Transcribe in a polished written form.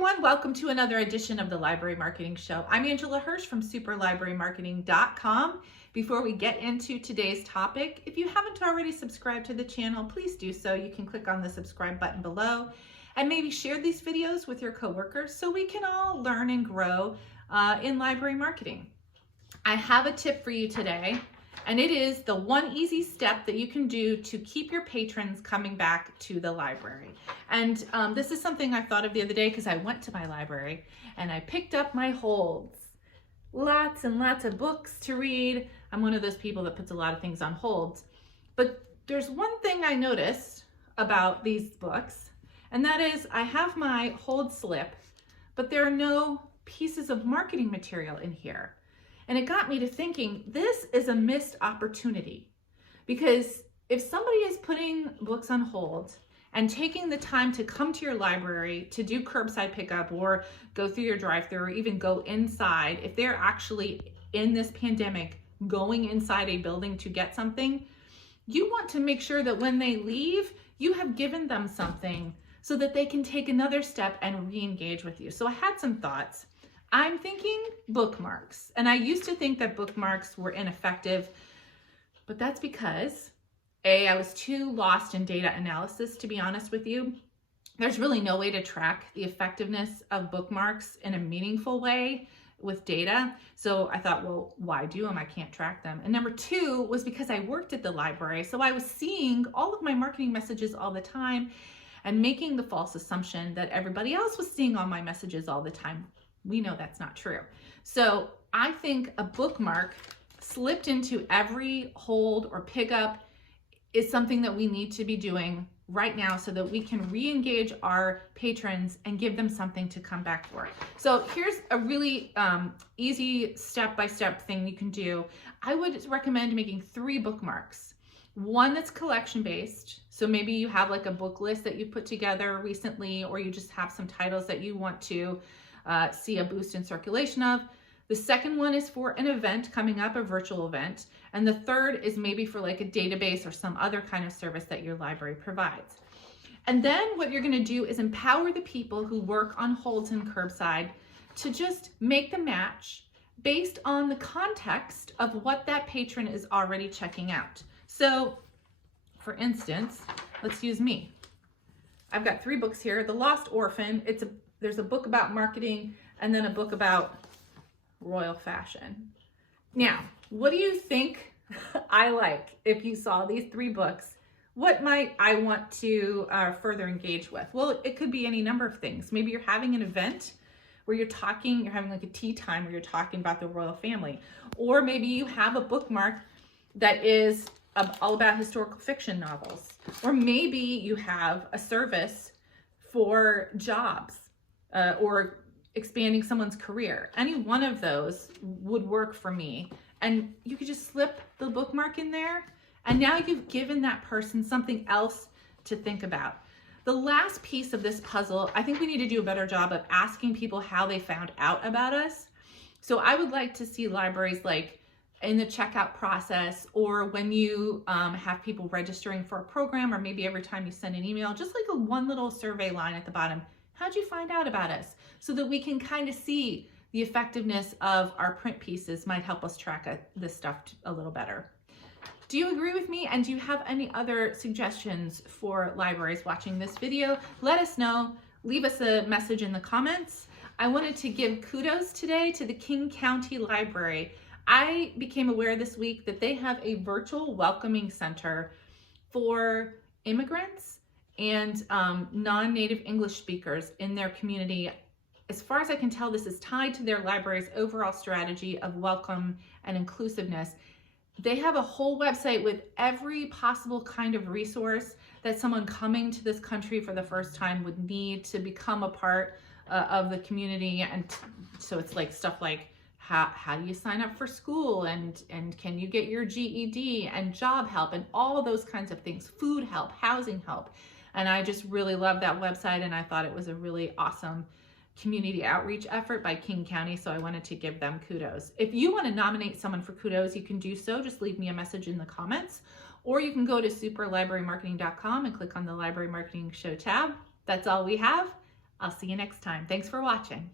everyone, welcome to another edition of the Library Marketing Show. I'm Angela Hursh from superlibrarymarketing.com. Before we get into today's topic, if you haven't already subscribed to the channel, please do so. You can click on the subscribe button below and maybe share these videos with your coworkers so we can all learn and grow in library marketing. I have a tip for you today, and it is the one easy step that you can do to keep your patrons coming back to the library. And this is something I thought of the other day because I went to my library and I picked up my holds. Lots and lots of books to read. I'm one of those people that puts a lot of things on holds. But there's one thing I noticed about these books, and that is I have my hold slip, but there are no pieces of marketing material in here. And it got me to thinking, this is a missed opportunity, because if somebody is putting books on hold and taking the time to come to your library to do curbside pickup or go through your drive-thru or even go inside, if they're actually in this pandemic going inside a building to get something, you want to make sure that when they leave, you have given them something so that they can take another step and re-engage with you. So I had some thoughts. I'm thinking bookmarks, and I used to think that bookmarks were ineffective, but that's because I was too lost in data analysis, to be honest with you. There's really no way to track the effectiveness of bookmarks in a meaningful way with data. So I thought, well, why do them? I can't track them. And number two was because I worked at the library. So I was seeing all of my marketing messages all the time and making the false assumption that everybody else was seeing all my messages all the time. We know that's not true. So I think a bookmark slipped into every hold or pickup is something that we need to be doing right now so that we can re-engage our patrons and give them something to come back for. So here's a really easy step-by-step thing you can do. I would recommend making 3 bookmarks. One that's collection-based, so maybe you have like a book list that you put together recently, or you just have some titles that you want to see a boost in circulation of. The second one is for an event coming up, a virtual event. And the third is maybe for like a database or some other kind of service that your library provides. And then what you're gonna do is empower the people who work on holds and curbside to just make the match based on the context of what that patron is already checking out. So for instance, let's use me. I've got 3 books here. The Lost Orphan, there's a book about marketing and then a book about royal fashion. Now, what do you think I like if you saw these 3 books? What might I want to further engage with? Well, it could be any number of things. Maybe you're having an event where you're having like a tea time where you're talking about the royal family. Or maybe you have a bookmark that is all about historical fiction novels. Or maybe you have a service for jobs. Or expanding someone's career. Any one of those would work for me. And you could just slip the bookmark in there, and now you've given that person something else to think about. The last piece of this puzzle, I think we need to do a better job of asking people how they found out about us. So I would like to see libraries like in the checkout process, or when you have people registering for a program, or maybe every time you send an email, just like one little survey line at the bottom. How'd you find out about us? So that we can kind of see the effectiveness of our print pieces might help us track this stuff a little better. Do you agree with me? And do you have any other suggestions for libraries watching this video? Let us know. Leave us a message in the comments. I wanted to give kudos today to the King County Library. I became aware this week that they have a virtual welcoming center for immigrants and non-native English speakers in their community. As far as I can tell, this is tied to their library's overall strategy of welcome and inclusiveness. They have a whole website with every possible kind of resource that someone coming to this country for the first time would need to become a part of the community. And so it's like stuff like, how do you sign up for school, and can you get your GED, and job help, and all those kinds of things, food help, housing help. And I just really love that website, and I thought it was a really awesome community outreach effort by King County, so I wanted to give them kudos. If you want to nominate someone for kudos, you can do so. Just leave me a message in the comments, or you can go to superlibrarymarketing.com and click on the Library Marketing Show tab. That's all we have. I'll see you next time. Thanks for watching.